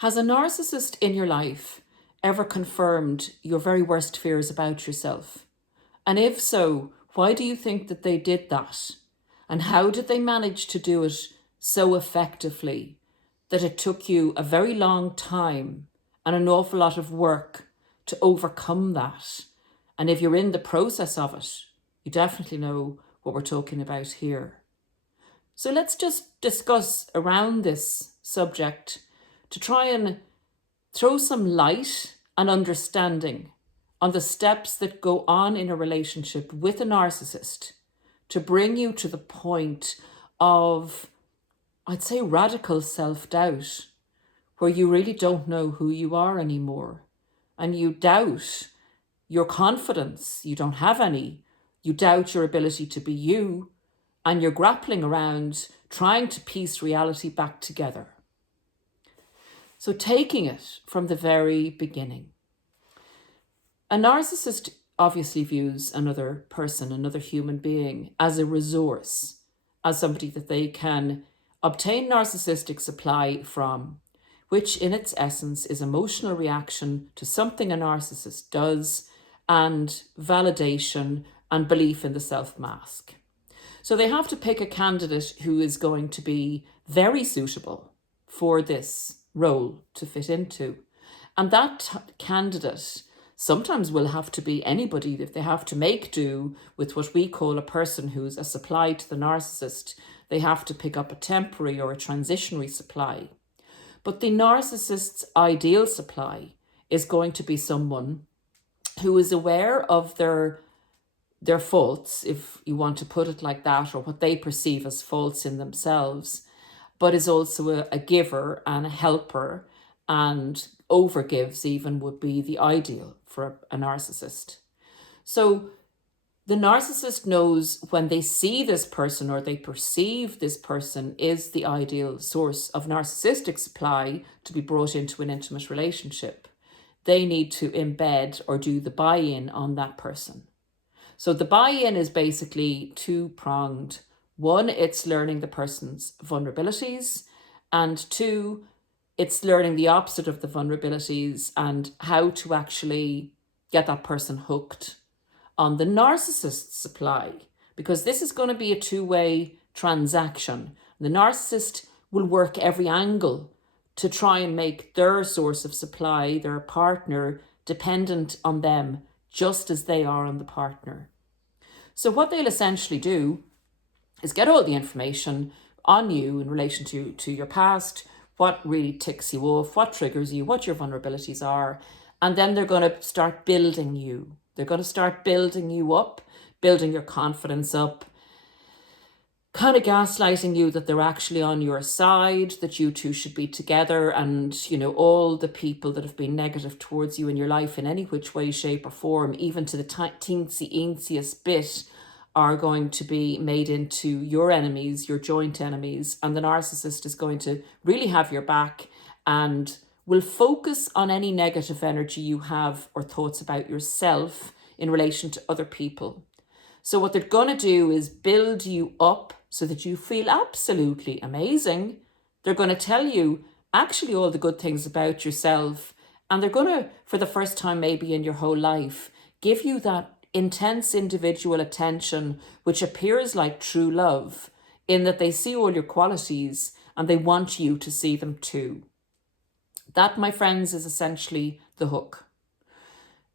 Has a narcissist in your life ever confirmed your very worst fears about yourself? And if so, why do you think that they did that? And how did they manage to do it so effectively that it took you a very long time and an awful lot of work to overcome that? And if you're in the process of it, you definitely know what we're talking about here. So let's just discuss around this subject to try and throw some light and understanding on the steps that go on in a relationship with a narcissist to bring you to the point of, I'd say, radical self-doubt, where you really don't know who you are anymore. And you doubt your confidence. You don't have any. You doubt your ability to be you. And you're grappling around trying to piece reality back together. So taking it from the very beginning. A narcissist obviously views another person, another human being, as a resource, as somebody that they can obtain narcissistic supply from, which in its essence is emotional reaction to something a narcissist does and validation and belief in the self-mask. So they have to pick a candidate who is going to be very suitable for this role to fit into. And that candidate sometimes will have to be anybody if they have to make do with what we call a person who's a supply to the narcissist. They have to pick up a temporary or a transitionary supply. But the narcissist's ideal supply is going to be someone who is aware of their faults, if you want to put it like that, or what they perceive as faults in themselves, but is also a giver and a helper, and overgives even would be the ideal for a narcissist. So the narcissist knows when they see this person or they perceive this person is the ideal source of narcissistic supply to be brought into an intimate relationship. They need to embed or do the buy-in on that person. So the buy-in is basically two-pronged. One, it's learning the person's vulnerabilities, and two, it's learning the opposite of the vulnerabilities and how to actually get that person hooked on the narcissist's supply, because this is going to be a two-way transaction. The narcissist will work every angle to try and make their source of supply, their partner, dependent on them, just as they are on the partner. So what they'll essentially do is get all the information on you in relation to your past, what really ticks you off, what triggers you, what your vulnerabilities are, and then they're going to start building you. They're going to start building you up, building your confidence up, kind of gaslighting you that they're actually on your side, that you two should be together, and, you know, all the people that have been negative towards you in your life in any which way, shape or form, even to the teensiest bit, are going to be made into your enemies, your joint enemies, and the narcissist is going to really have your back and will focus on any negative energy you have or thoughts about yourself in relation to other people. So what they're going to do is build you up so that you feel absolutely amazing. They're going to tell you actually all the good things about yourself, and they're going to, for the first time maybe in your whole life, give you that intense individual attention, which appears like true love, in that they see all your qualities and they want you to see them too. That, my friends, is essentially the hook.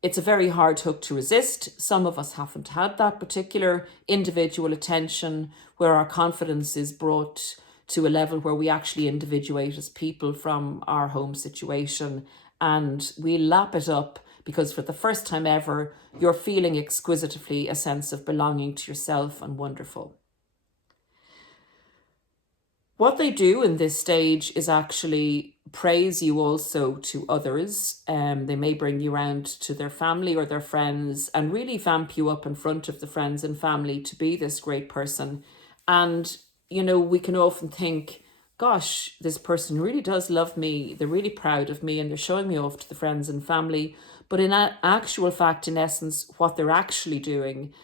It's a very hard hook to resist. Some of us haven't had that particular individual attention where our confidence is brought to a level where we actually individuate as people from our home situation, and we lap it up because for the first time ever, you're feeling exquisitely a sense of belonging to yourself and wonderful. What they do in this stage is actually praise you also to others. They may bring you around to their family or their friends and really vamp you up in front of the friends and family to be this great person. And, you know, we can often think, gosh, this person really does love me. They're really proud of me and they're showing me off to the friends and family. But in actual fact, in essence, what they're actually doing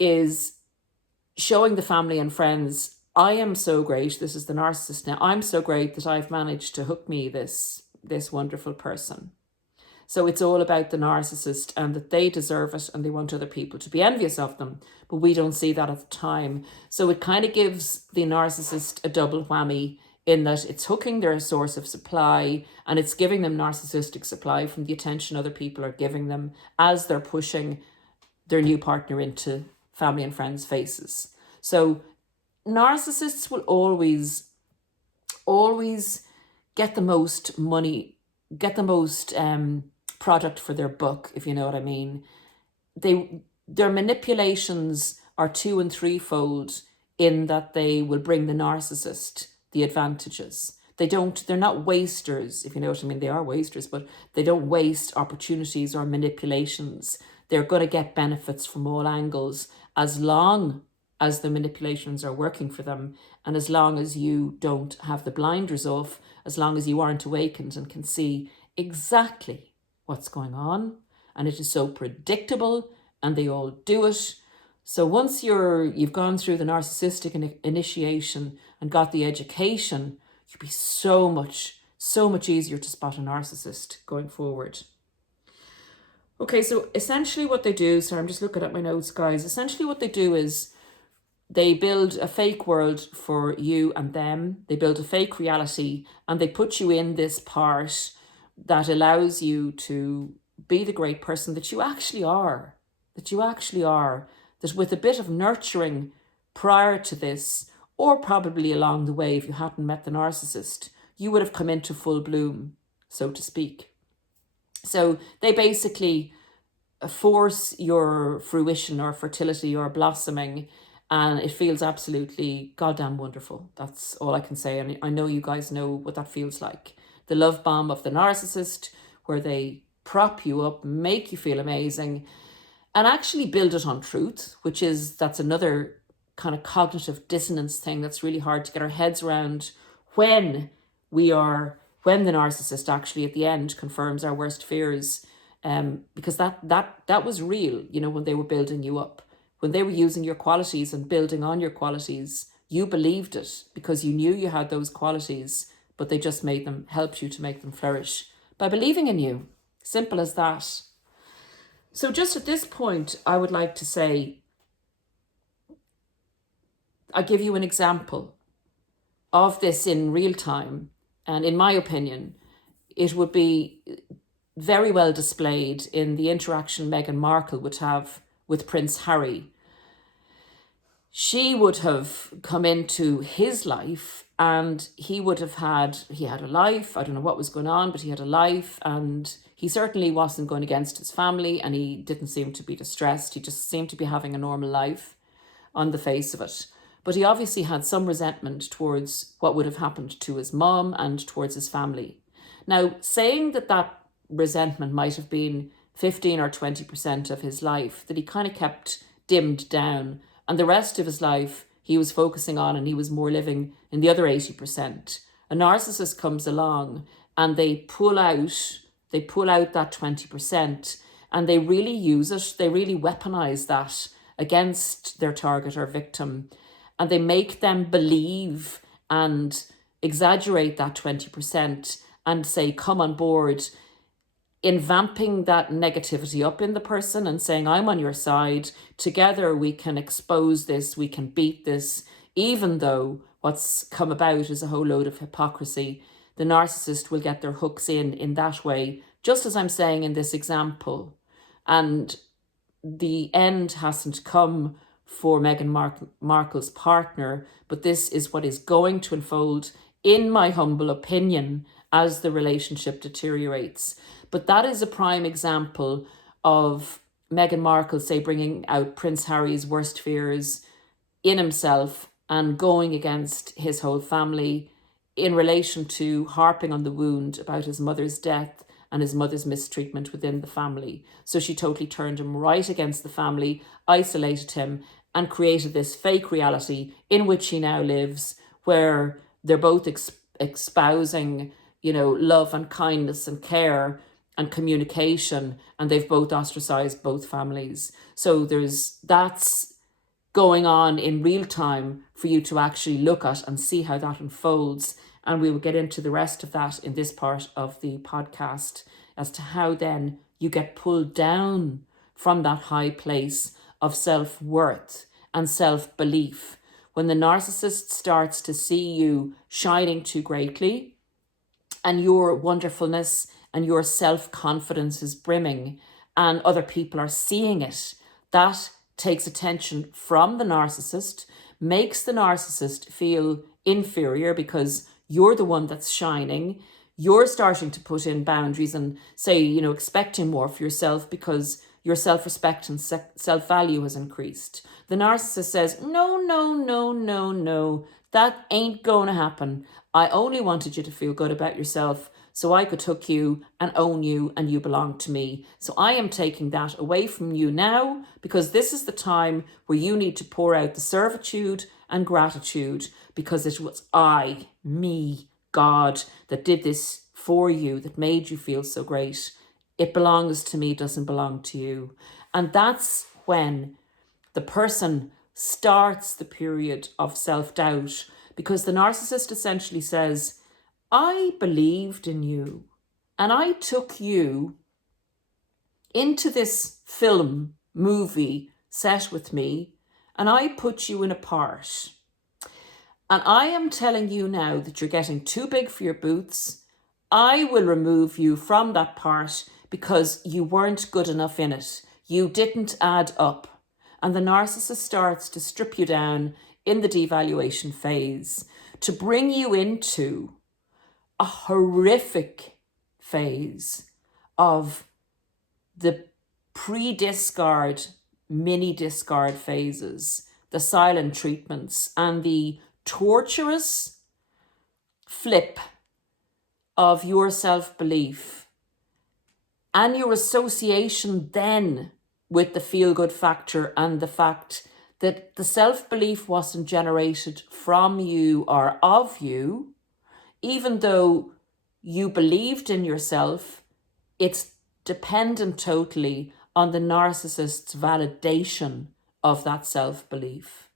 is showing the family and friends, I am so great. This is the narcissist now. I'm so great that I've managed to hook me this this wonderful person. So it's all about the narcissist and that they deserve it and they want other people to be envious of them. But we don't see that at the time. So it kind of gives the narcissist a double whammy in that it's hooking their source of supply and it's giving them narcissistic supply from the attention other people are giving them as they're pushing their new partner into family and friends' faces. So narcissists will always get the most money, get the most product for their buck, if you know what I mean. Their manipulations are 2- and 3-fold in that they will bring the narcissist the advantages. They're not wasters, if you know what I mean. They are wasters, but they don't waste opportunities or manipulations. They're going to get benefits from all angles as long as the manipulations are working for them, and as long as you don't have the blinders off, as long as you aren't awakened and can see exactly what's going on, and it is so predictable and they all do it. So once you've gone through the narcissistic initiation and got the education, you'll be so much easier to spot a narcissist going forward. Okay, so essentially what they do, sorry, I'm just looking at my notes, guys. Essentially what they do is they build a fake world for you and them. They build a fake reality and they put you in this part that allows you to be the great person that you actually are, that with a bit of nurturing prior to this, or probably along the way, if you hadn't met the narcissist, you would have come into full bloom, so to speak. So they basically force your fruition or fertility or blossoming, and it feels absolutely goddamn wonderful. That's all I can say. And I know you guys know what that feels like. The love bomb of the narcissist, where they prop you up, make you feel amazing, and actually build it on truth, that's another kind of cognitive dissonance thing that's really hard to get our heads around when the narcissist actually at the end confirms our worst fears, because that was real, when they were building you up, when they were using your qualities and building on your qualities. You believed it because you knew you had those qualities, but they just helped you to make them flourish by believing in you. Simple as that. So just at this point, I would like to say, I'll give you an example of this in real time. And in my opinion, it would be very well displayed in the interaction Meghan Markle would have with Prince Harry. She would have come into his life and he had a life. I don't know what was going on, but he had a life, and he certainly wasn't going against his family and he didn't seem to be distressed. He just seemed to be having a normal life on the face of it. But he obviously had some resentment towards what would have happened to his mom and towards his family. Now, saying that resentment might have been 15 or 20% of his life, that he kind of kept dimmed down, and the rest of his life he was focusing on, and he was more living in the other 80%. A narcissist comes along and they pull out that 20%, and they really use it. They really weaponize that against their target or victim, and they make them believe and exaggerate that 20% and say, come on board, in vamping that negativity up in the person and saying, I'm on your side. Together we can expose this, we can beat this, even though what's come about is a whole load of hypocrisy. The narcissist will get their hooks in that way, just as I'm saying in this example. And the end hasn't come for Meghan Markle's partner, but this is what is going to unfold, in my humble opinion, as the relationship deteriorates. But that is a prime example of Meghan Markle, say, bringing out Prince Harry's worst fears in himself and going against his whole family in relation to harping on the wound about his mother's death and his mother's mistreatment within the family. So she totally turned him right against the family, isolated him, and created this fake reality in which he now lives, where they're both espousing, love and kindness and care and communication, and they've both ostracized both families. So that's going on in real time for you to actually look at and see how that unfolds. And we will get into the rest of that in this part of the podcast as to how then you get pulled down from that high place of self-worth and self-belief. When the narcissist starts to see you shining too greatly and your wonderfulness and your self-confidence is brimming and other people are seeing it, that takes attention from the narcissist, makes the narcissist feel inferior because you're the one that's shining. You're starting to put in boundaries and say, expecting more for yourself because your self-respect and self-value has increased. The narcissist says, no, no, no, no, no, that ain't going to happen. I only wanted you to feel good about yourself so I could hook you and own you and you belong to me. So I am taking that away from you now because this is the time where you need to pour out the servitude and gratitude because it was me, God, that did this for you, that made you feel so great. It belongs to me, doesn't belong to you. And that's when the person starts the period of self-doubt because the narcissist essentially says, I believed in you and I took you into this movie set with me and I put you in a part. And I am telling you now that you're getting too big for your boots. I will remove you from that part because you weren't good enough in it. You didn't add up. And the narcissist starts to strip you down in the devaluation phase to bring you into a horrific phase of the pre-discard, mini-discard phases, the silent treatments, and the torturous flip of your self-belief and your association then with the feel-good factor and the fact that the self-belief wasn't generated from you or of you, even though you believed in yourself, it's dependent totally on the narcissist's validation of that self-belief.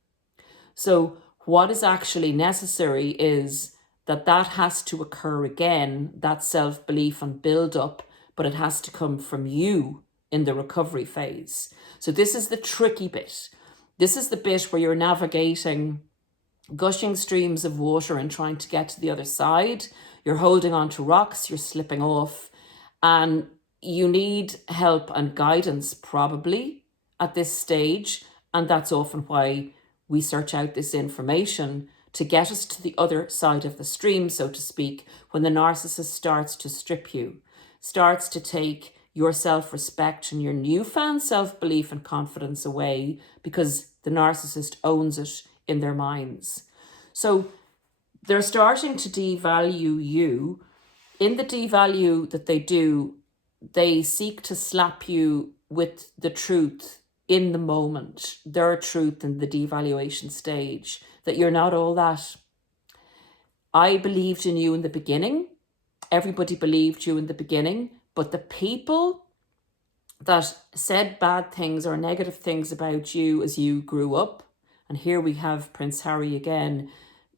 So what is actually necessary is that has to occur again, that self-belief and build up, but it has to come from you in the recovery phase. So this is the tricky bit. This is the bit where you're navigating gushing streams of water and trying to get to the other side. You're holding on to rocks, you're slipping off, and you need help and guidance probably at this stage. And that's often why we search out this information to get us to the other side of the stream, so to speak, when the narcissist starts to strip you, starts to take your self-respect and your newfound self-belief and confidence away because the narcissist owns it in their minds. So they're starting to devalue you. In the devalue that they do, they seek to slap you with the truth in the moment, their truth in the devaluation stage, that you're not all that. I believed in you in the beginning. Everybody believed you in the beginning, but the people that said bad things or negative things about you as you grew up, and here we have Prince Harry again,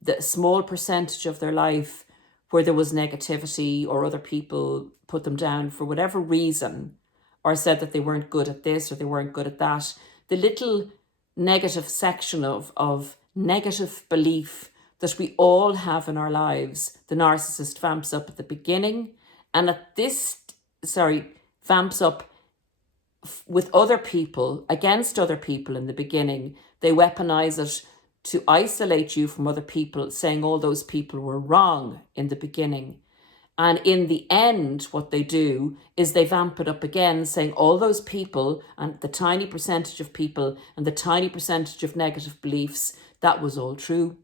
the small percentage of their life where there was negativity or other people put them down for whatever reason or said that they weren't good at this or they weren't good at that. The little negative section of negative belief that we all have in our lives, the narcissist vamps up at the beginning and vamps up with other people, against other people in the beginning. They weaponize it to isolate you from other people, saying all those people were wrong in the beginning. And in the end, what they do is they vamp it up again, saying all those people and the tiny percentage of people and the tiny percentage of negative beliefs, that was all true.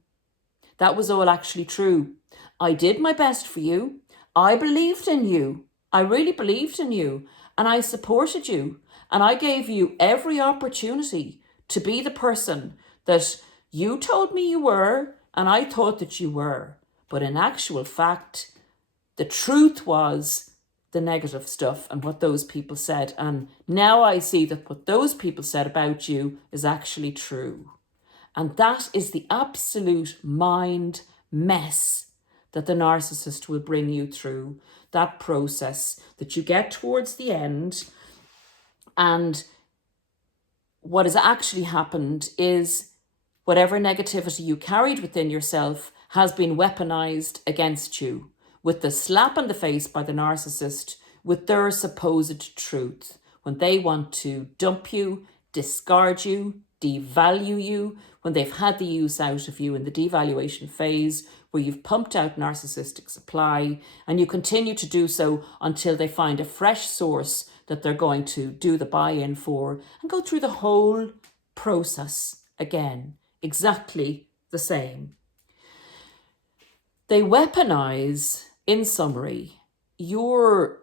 That was all actually true. I did my best for you. I believed in you. I really believed in you. And I supported you. And I gave you every opportunity to be the person that you told me you were, and I thought that you were. But in actual fact, the truth was the negative stuff and what those people said. And now I see that what those people said about you is actually true. And that is the absolute mind mess that the narcissist will bring you through that process, that you get towards the end, and what has actually happened is whatever negativity you carried within yourself has been weaponized against you with the slap in the face by the narcissist with their supposed truth when they want to dump you, discard you, devalue you, when they've had the use out of you in the devaluation phase where you've pumped out narcissistic supply and you continue to do so until they find a fresh source that they're going to do the buy-in for and go through the whole process again, exactly the same. They weaponize, in summary, your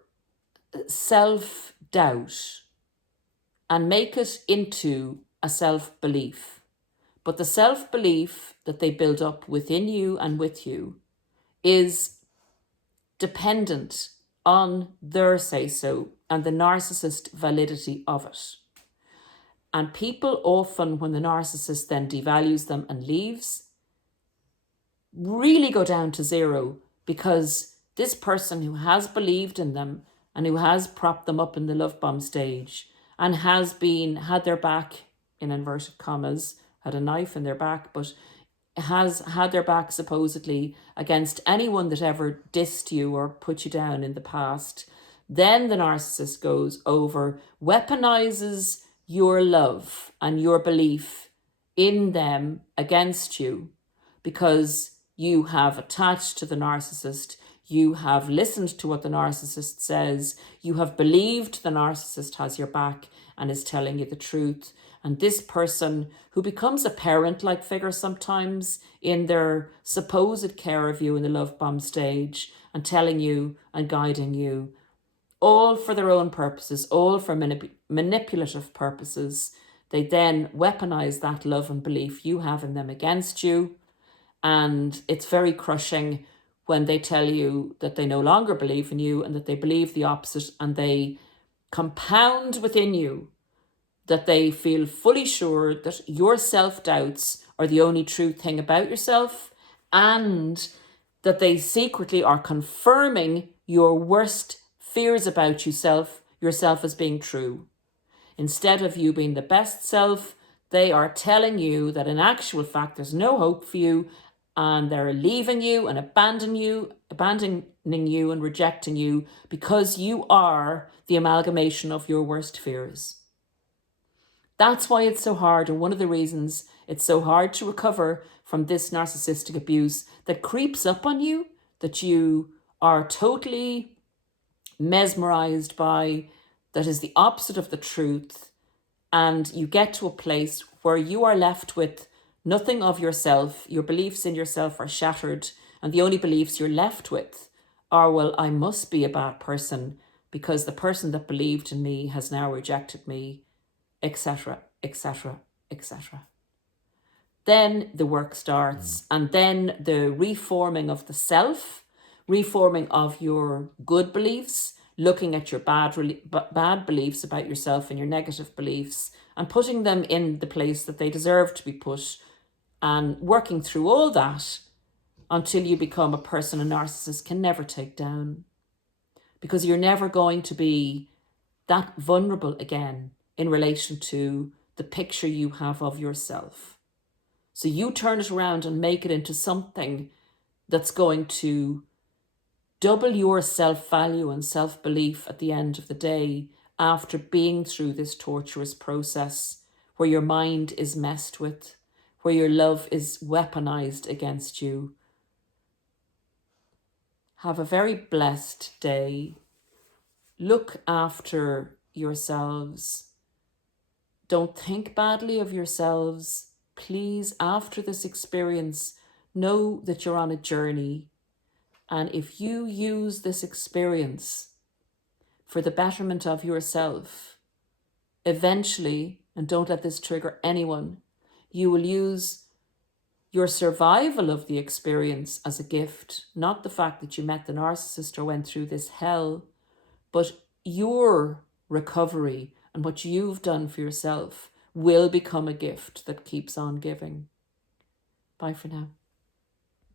self-doubt and make it into a self-belief. But the self-belief that they build up within you and with you is dependent on their say-so and the narcissist validity of it. And people often, when the narcissist then devalues them and leaves, really go down to zero because this person who has believed in them and who has propped them up in the love bomb stage and has had their back, in inverted commas, had a knife in their back, but has had their back supposedly against anyone that ever dissed you or put you down in the past, then the narcissist goes over, weaponizes your love and your belief in them against you because you have attached to the narcissist, you have listened to what the narcissist says, you have believed the narcissist has your back and is telling you the truth. And this person who becomes a parent-like figure sometimes in their supposed care of you in the love bomb stage and telling you and guiding you, all for their own purposes, all for manipulative purposes, they then weaponize that love and belief you have in them against you. And it's very crushing when they tell you that they no longer believe in you and that they believe the opposite, and they compound within you that they feel fully sure that your self-doubts are the only true thing about yourself, and that they secretly are confirming your worst fears about yourself as being true. Instead of you being the best self, they are telling you that in actual fact there's no hope for you, and they're leaving you and abandoning you and rejecting you because you are the amalgamation of your worst fears. That's why it's so hard, and one of the reasons it's so hard to recover from this narcissistic abuse that creeps up on you, that you are totally mesmerized by, that is the opposite of the truth, and you get to a place where you are left with nothing of yourself, your beliefs in yourself are shattered, and the only beliefs you're left with are, well, I must be a bad person because the person that believed in me has now rejected me, etc., etc., etc. Then the work starts, and then the reforming of the self, reforming of your good beliefs, looking at your bad beliefs about yourself and your negative beliefs and putting them in the place that they deserve to be put, and working through all that until you become a person a narcissist can never take down, because you're never going to be that vulnerable again in relation to the picture you have of yourself. So you turn it around and make it into something that's going to double your self-value and self-belief at the end of the day after being through this torturous process where your mind is messed with, where your love is weaponized against you. Have a very blessed day. Look after yourselves. Don't think badly of yourselves. Please, after this experience, know that you're on a journey. And if you use this experience for the betterment of yourself, eventually, and don't let this trigger anyone, you will use your survival of the experience as a gift, not the fact that you met the narcissist or went through this hell, but your recovery and what you've done for yourself will become a gift that keeps on giving. Bye for now.